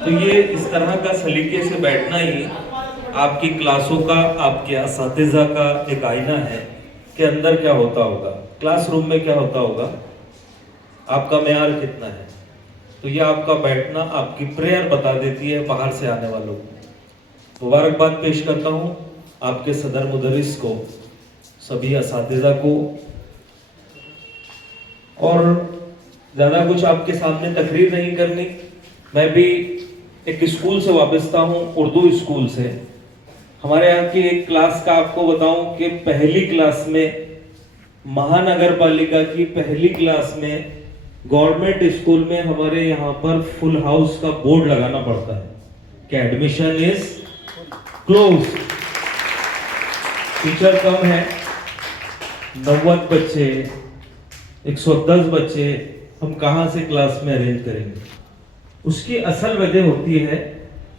तो ये इस तरह का सलीके से बैठना ही आपकी क्लासों का, आपके असातिज़ा का एक आईना है कि अंदर क्या होता होगा, क्लासरूम में क्या होता होगा, आपका मेयार कितना है। तो ये आपका बैठना आपकी प्रेयर बता देती है बाहर से आने वालों को। मुबारकबाद पेश करता हूँ आपके सदर मुदरिस को, सभी असातिज़ा को। और ज़्यादा कुछ आपके सामने तकरीर नहीं करनी। मैं भी एक स्कूल से वाबस्ता हूँ, उर्दू स्कूल से। हमारे यहाँ की एक क्लास का आपको बताऊं कि पहली क्लास में, महानगर पालिका की पहली क्लास में, गवर्नमेंट स्कूल में हमारे यहाँ पर फुल हाउस का बोर्ड लगाना पड़ता है कि एडमिशन इज क्लोज। टीचर कम है, 90 बच्चे, 110 बच्चे, हम कहाँ से क्लास में अरेंज करेंगे। उसकी असल वजह होती है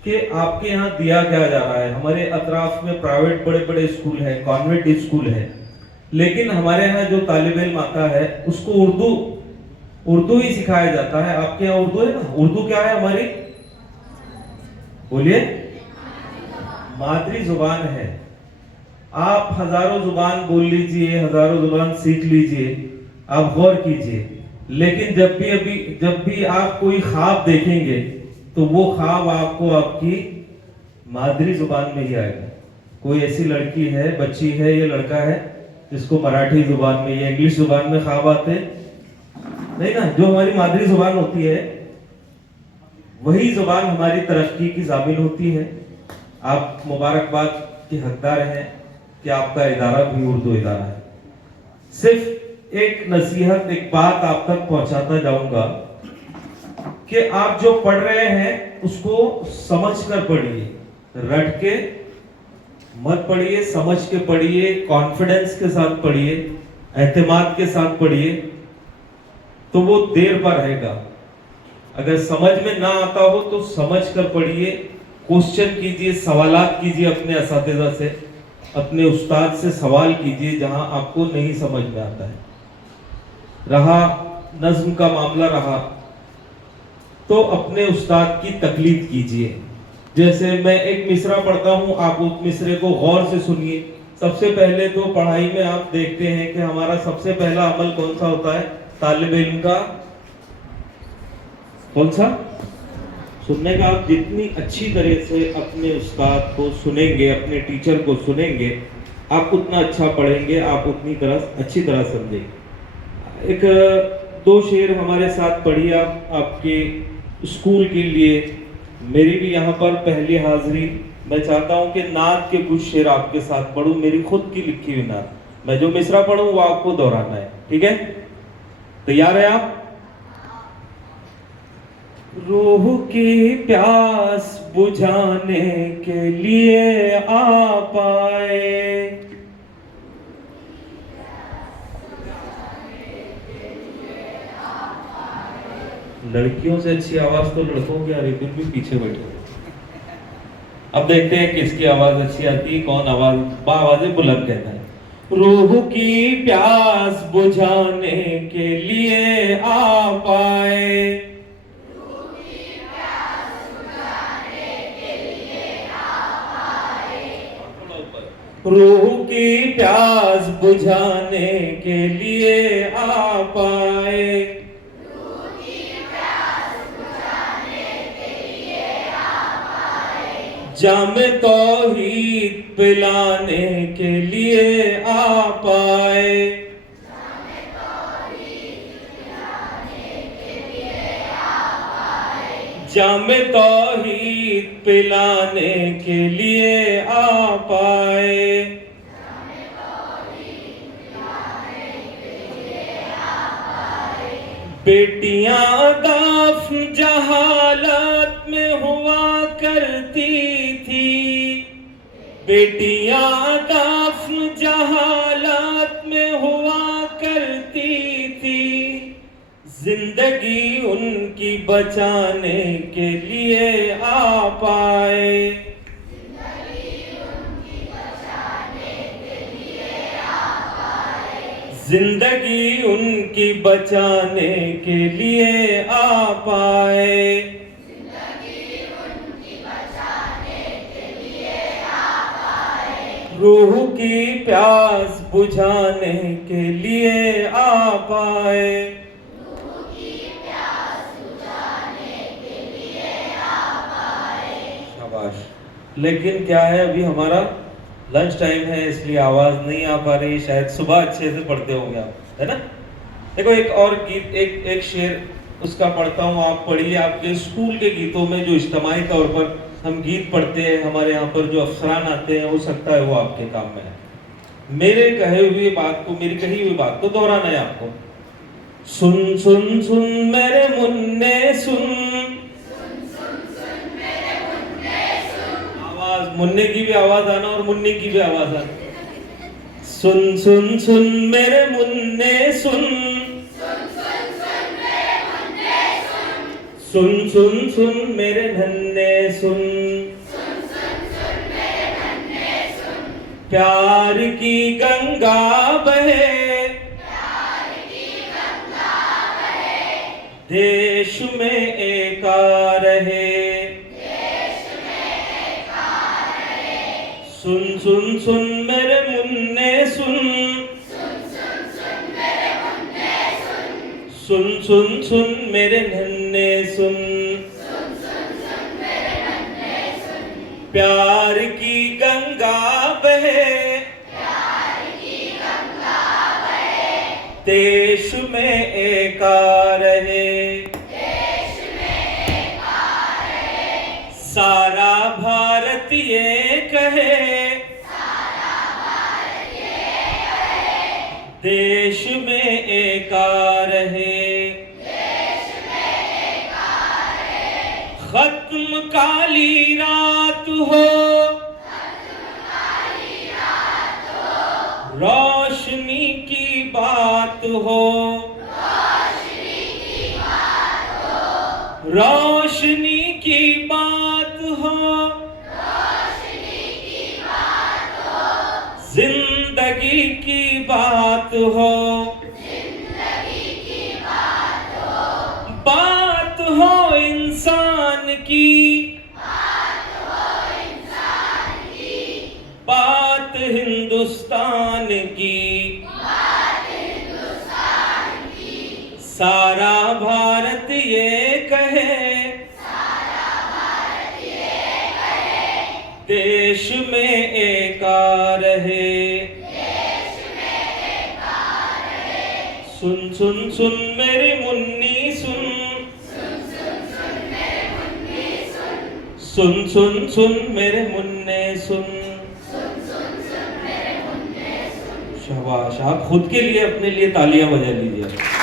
कि आपके यहाँ दिया क्या जा रहा है। हमारे अतराफ में प्राइवेट बड़े बड़े स्कूल है, कॉन्वेंट स्कूल है, लेकिन हमारे यहाँ जो तालिब इल्म आता है उसको उर्दू ही सिखाया जाता है। आपके यहाँ उर्दू है ना? उर्दू क्या है हमारी? बोलिए। मादरी जुबान है। आप हजारों जुबान बोल लीजिए, हजारों जुबान सीख लीजिए, आप गौर कीजिए, लेकिन जब भी आप कोई ख्वाब देखेंगे तो वो ख्वाब आपको आपकी मादरी जुबान में ही आएगा। कोई ऐसी लड़की है, बच्ची है, ये लड़का है जिसको मराठी जुबान में या इंग्लिश जुबान में ख्वाब आते नहीं ना। जो हमारी मादरी जुबान होती है वही जुबान हमारी तरक्की की जामिन होती है। आप मुबारकबाद के हकदार हैं कि आपका इदारा भी उर्दू इदारा है। सिर्फ एक नसीहत, एक बात आप तक पहुंचाता जाऊंगा कि आप जो पढ़ रहे हैं उसको समझ कर पढ़िए, रट के मत पढ़िए, समझ के पढ़िए, कॉन्फिडेंस के साथ पढ़िए, एतमाद के साथ पढ़िए, तो वो देर पर रहेगा। अगर समझ में ना आता हो तो समझ कर पढ़िए, क्वेश्चन कीजिए, सवालात कीजिए अपने असातिज़ा से, अपने उस्ताद से सवाल कीजिए जहां आपको नहीं समझ में आता है। रहा नज्म का मामला रहा तो अपने उस्ताद की तकलीद कीजिए। जैसे मैं एक मिसरा पढ़ता हूं, आप उस मिसरे को गौर से सुनिए। सबसे पहले तो पढ़ाई में आप देखते हैं कि हमारा सबसे पहला अमल कौन सा होता है? तालिब इल्म का कौन सा? सुनने का। आप जितनी अच्छी तरह से अपने उस्ताद को सुनेंगे, अपने टीचर को सुनेंगे, आप उतना अच्छा पढ़ेंगे, आप उतनी तरह अच्छी तरह समझेंगे। एक दो शेर हमारे साथ पढ़िए आप, आपके स्कूल के लिए। मेरी भी यहाँ पर पहली हाजिरी। मैं चाहता हूँ कि नात के कुछ शेर आपके साथ पढ़ूं, मेरी खुद की लिखी हुई नात। मैं जो मिसरा पढ़ूं वो आपको दोहराना है, ठीक है? तैयार है आप? रूह की प्यास बुझाने के लिए आप आए, लड़कियों से अच्छी आवाज तो लड़कों की आ रही, फिर भी पीछे बैठे। अब देखते हैं किसकी आवाज अच्छी आती है, कौन आवाजें बुलंद कहता है। रूह की प्यास बुझाने के लिए आप आए, रूह की प्यास बुझाने के लिए आप आए, जामे तौहीद पिलाने के लिए आप आए, जामे तौहीद पिलाने के लिए आप आए, बेटियां दाफन जहालत में हुआ करती थी, बेटियां दाफन जहालत में हुआ करती थी, जिंदगी उनकी बचाने के लिए आप आए, जिंदगी उनकी बचाने के लिए आप आए, रूह की प्यास बुझाने के लिए आप आए, शाबाश। लेकिन क्या है, अभी हमारा लंच टाइम है इसलिए आवाज नहीं आ पा रही, शायद सुबह अच्छे से पढ़ते होंगे आप, है ना। देखो एक और गीत, एक शेर उसका पढ़ता हूँ, आप पढ़िए। आपके स्कूल के गीतों में जो इज्तिमाई तौर पर हम गीत पढ़ते हैं, हमारे यहाँ पर जो अफसरान आते हैं, हो सकता है वो आपके काम में है। मेरे कहे हुए बात को, मेरी कही हुई बात को दोहराना है आपको। सुन सुन सुन मेरे मुन्ने सुन, आवाज मुन्ने की भी आवाज आना और मुन्नी की भी आवाज आना। सुन सुन सुन मेरे मुन्ने सुन, सुन सुन सुन मेरे नन्हे सुन, प्यार की गंगा बहे, देश में एका रहे, सुन सुन सुन मेरे मुन्ने सुन, सुन सुन सुन मेरे नन्हे सुन, प्यार की गंगा बहे, देश में एका रहे, सारा भारत ये कहे, देश में एका रहे, खत्म काली रात हो, रोशनी की बात हो, रोशनी की बात हो, जिंदगी की बात हो, बात हो इंसान की, बात हिंदुस्तान की, सारा भारत ये कहे, देश में एका रहे, सुन सुन सुन मेरी मुन्नी सुन, सुन सुन सुन मेरे मुन्ने सुन। शाबाश, आप खुद के लिए अपने लिए तालियां बजा लीजिए।